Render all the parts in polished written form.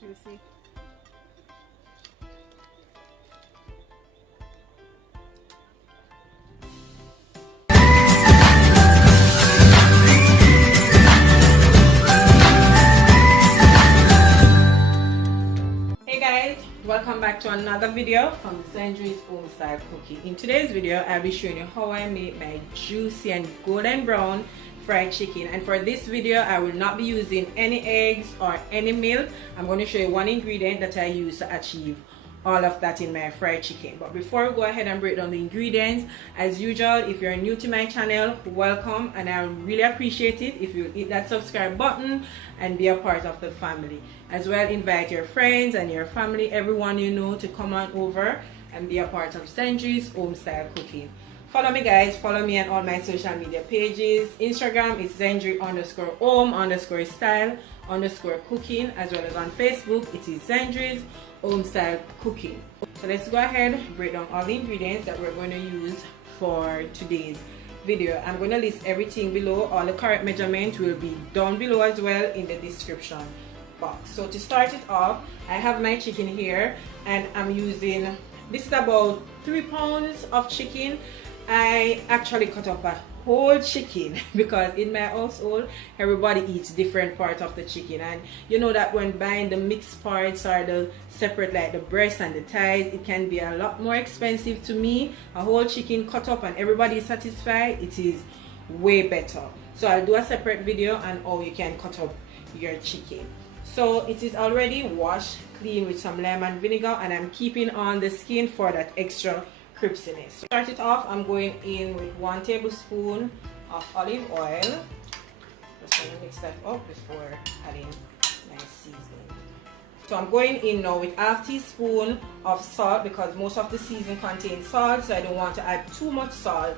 juicy. Hey guys, welcome back to another video from Zendri's Home Style Cooking. In today's video, I'll be showing you how I make my juicy and golden brown fried chicken. And for this video, I will not be using any eggs or any milk. I'm going to show you one ingredient that I use to achieve all of that in my fried chicken. But before we go ahead and break down the ingredients, as usual, if you're new to my channel, welcome, and I would really appreciate it if you hit that subscribe button and be a part of the family. As well, invite your friends and your family, everyone you know, to come on over and be a part of Zendri's Home Style Cooking. Follow me guys, follow me on all my social media pages. Instagram is Zendri_home_style_cooking, as well as on Facebook it is Zendri's Home Style Cooking. So let's go ahead and break down all the ingredients that we're going to use for today's video. I'm going to list everything below. All the correct measurement will be down below as well in the description box. So to start it off, I have my chicken here, and I'm using, this is about 3 pounds of chicken. I actually cut up a whole chicken because in my household everybody eats different parts of the chicken, and you know that when buying the mixed parts or the separate, like the breast and the thighs, it can be a lot more expensive. To me, a whole chicken cut up and everybody is satisfied, it is way better. So I'll do a separate video on how you can cut up your chicken. So it is already washed clean with some lemon vinegar, and I'm keeping on the skin for that extra crispiness. To start it off, I'm going in with 1 tablespoon of olive oil. Just going to mix that up before adding my seasoning. So I'm going in now with 1/2 teaspoon of salt, because most of the seasoning contains salt, so I don't want to add too much salt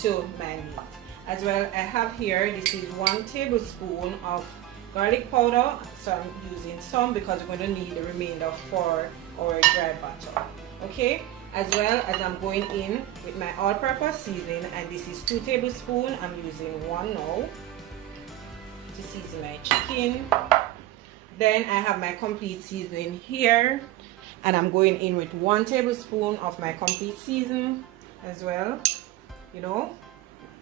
to my meat. As well, I have here, this is 1 tablespoon of garlic powder, so I'm using some because we're going to need the remainder for our dry batter. Okay, as well as I'm going in with my all-purpose seasoning, and this is 2 tablespoons. I'm using 1 now to season my chicken. Then I have my complete seasoning here, and I'm going in with 1 tablespoon of my complete season as well. You know,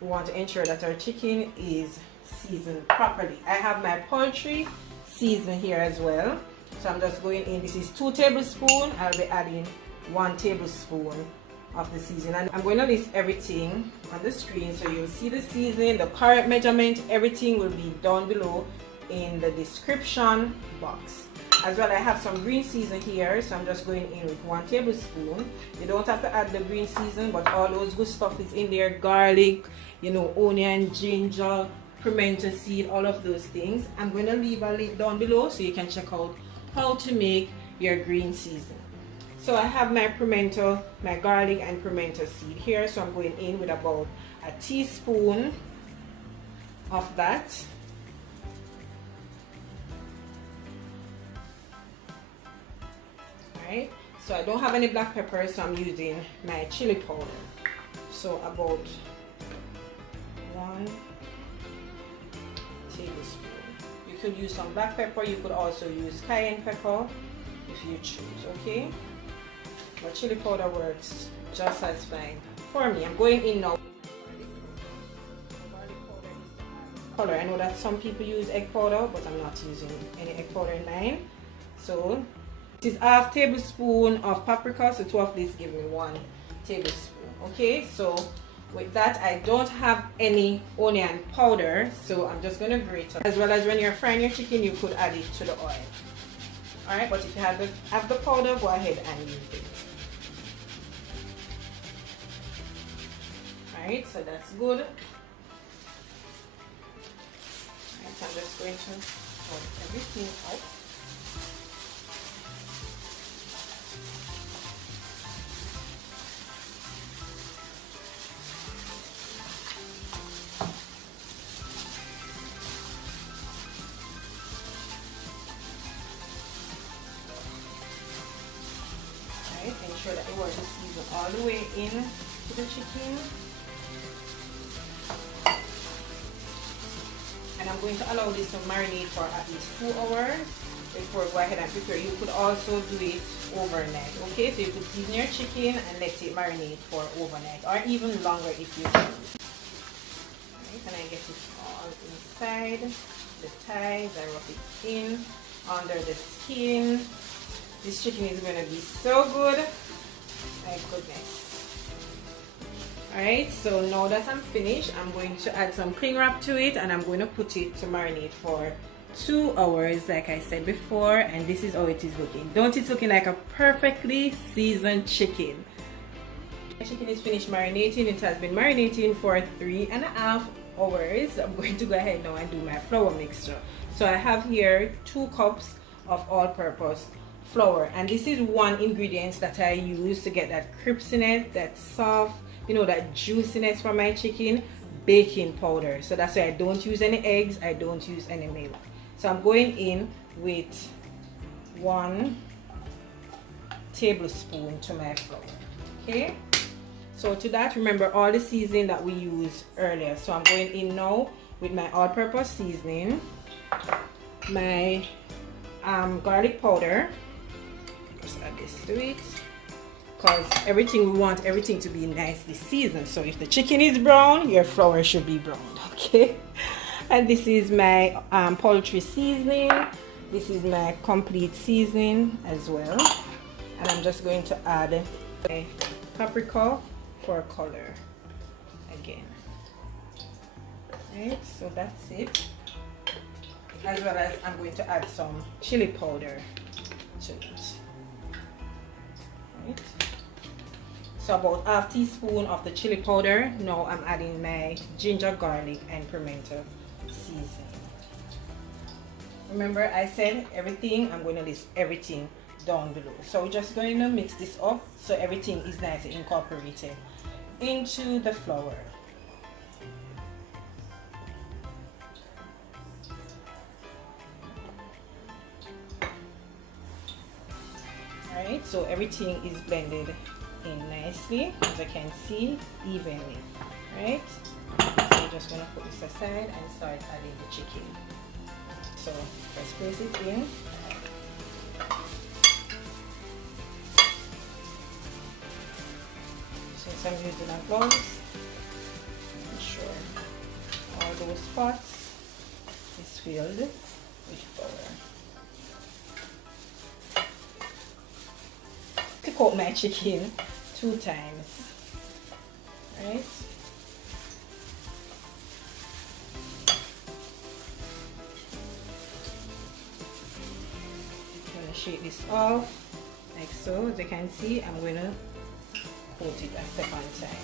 we want to ensure that our chicken is seasoned properly. I have my poultry season here as well, so I'm just going in, this is 2 tablespoons. I'll be adding 1 tablespoon of the seasoning, and I'm going to list everything on the screen so you'll see the seasoning, the correct measurement, everything will be down below in the description box. As well, I have some green season here, so I'm just going in with 1 tablespoon. You don't have to add the green season, but all those good stuff is in there: garlic, you know, onion, ginger, pimento seed, all of those things. I'm going to leave a link down below so you can check out how to make your green season. So I have my pimento, my garlic and pimento seed here, so I'm going in with about 1 teaspoon of that. Alright, so I don't have any black pepper, so I'm using my chili powder. So about 1 tablespoon. You could use some black pepper, you could also use cayenne pepper if you choose, okay? But chili powder works just as fine for me. I'm going in now. Color. I know that some people use egg powder, but I'm not using any egg powder in mine. So this is 1/2 tablespoon of paprika, so 2 of these give me 1 tablespoon. Okay, so with that, I don't have any onion powder, so I'm just going to grate it. As well as when you're frying your chicken, you could add it to the oil. Alright, but if you have the powder, go ahead and use it. Alright, so that's good. Alright, so I'm just going to put everything out. Ensure that the water seasons all the way in to the chicken. And I'm going to allow this to marinate for at least 2 hours. before go ahead and prepare. You could also do it overnight. Okay, so you could season your chicken and let it marinate for overnight or even longer if you choose. Alright, and I get it all inside the thighs. I rub it in under the skin. This chicken is going to be so good. My goodness. Alright, so now that I'm finished, I'm going to add some cling wrap to it and I'm going to put it to marinate for 2 hours like I said before, and this is how it is looking. Don't it looking like a perfectly seasoned chicken? The chicken is finished marinating. It has been marinating for 3.5 hours. I'm going to go ahead now and do my flour mixture. So I have here 2 cups of all-purpose flour, and this is one ingredient that I use to get that crispiness, that soft, you know, that juiciness from my chicken. Baking powder. So that's why I don't use any eggs, I don't use any milk. So I'm going in with 1 tablespoon to my flour. Okay, so to that, remember all the seasoning that we used earlier. So I'm going in now with my all-purpose seasoning, my garlic powder. Just add this to it, because everything, we want everything to be nicely seasoned. So if the chicken is brown, your flour should be brown. Okay, and this is my poultry seasoning. This is my complete seasoning as well, and I'm just going to add my paprika for color again. Right, so that's it, as well as I'm going to add some chili powder to it. Right. So about ½ teaspoon of the chili powder. Now I'm adding my ginger, garlic, and pimento seasoning. Remember I said everything, I'm going to list everything down below. So we're just going to mix this up so everything is nicely incorporated into the flour. Alright, so everything is blended in nicely, as I can see, evenly. Right, so I'm just going to put this aside and start adding the chicken. So let's place it in. Since I'm using my gloves, ensure all those spots is filled with flour. To coat my chicken 2 times. Right? I'm going to shake this off like so. As you can see, I'm going to coat it a second time.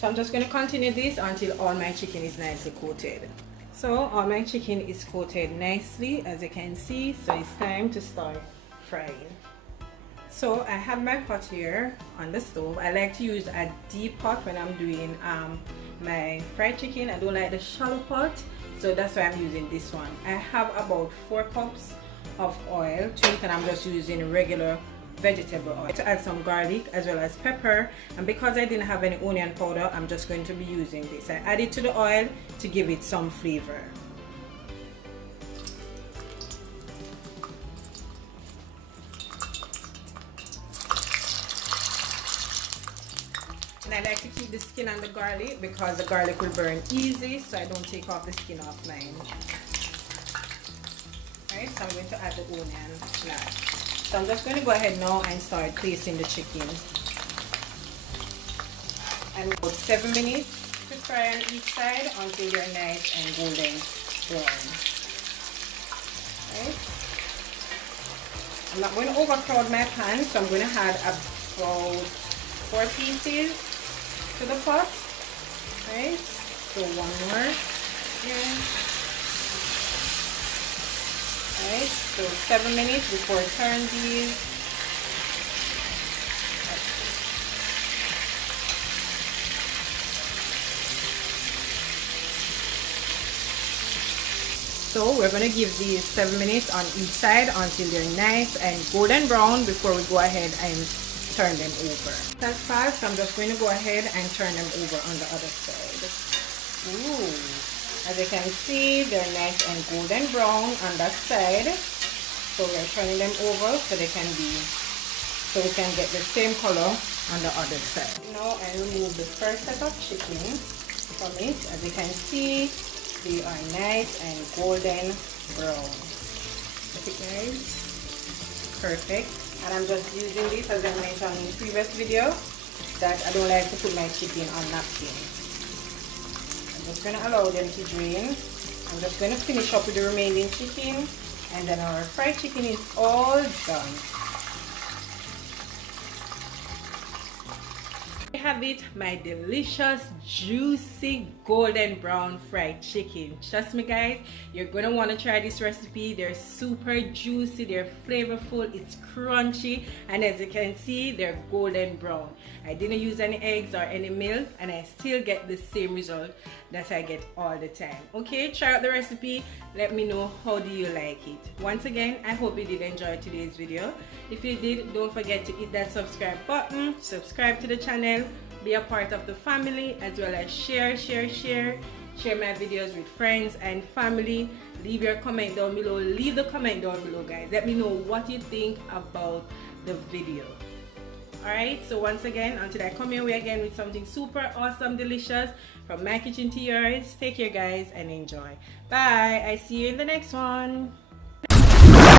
So I'm just going to continue this until all my chicken is nicely coated. So all my chicken is coated nicely, as you can see. So it's time to start frying. So I have my pot here on the stove. I like to use a deep pot when I'm doing my fried chicken. I don't like the shallow pot, so that's why I'm using this one. I have about 4 cups of oil to it, and I'm just using regular vegetable oil. To add some garlic as well as pepper, and because I didn't have any onion powder, I'm just going to be using this. I add it to the oil to give it some flavor. And I like to keep the skin on the garlic because the garlic will burn easy, so I don't take off the skin off mine. Alright, so I'm going to add the onion last. So I'm just going to go ahead now and start placing the chicken. And about 7 minutes to fry on each side until they're nice and golden brown. Right? I'm not going to overcrowd my pan, so I'm going to add about 4 pieces to the pot. Right? So 1 more here. Alright, so 7 minutes before I turn these. So we're going to give these 7 minutes on each side until they're nice and golden brown before we go ahead and turn them over. That's fast, so I'm just going to go ahead and turn them over on the other side. Ooh, as you can see, they're nice and golden brown on that side. So we're turning them over so they can be, so we can get the same color on the other side. Now I remove the first set of chicken from it. As you can see, they are nice and golden brown. Okay guys, perfect. And I'm just using this, as I mentioned in the previous video, that I don't like to put my chicken on napkin. I'm just going to allow them to drain. I'm just going to finish up with the remaining chicken, and then our fried chicken is all done. I have it, my delicious, juicy, golden brown fried chicken. Trust me guys, you're gonna want to try this recipe. They're super juicy, they're flavorful, it's crunchy, and as you can see, they're golden brown. I didn't use any eggs or any milk, and I still get the same result that I get all the time. Okay, try out the recipe, let me know how do you like it. Once again, I hope you did enjoy today's video. If you did, don't forget to hit that subscribe button, subscribe to the channel, be a part of the family, as well as share my videos with friends and family. Leave your comment down below. Leave the comment down below guys, let me know what you think about the video. Alright, so once again, until I come your way again with something super awesome, delicious, from my kitchen to yours, take care guys and enjoy. Bye, I see you in the next one.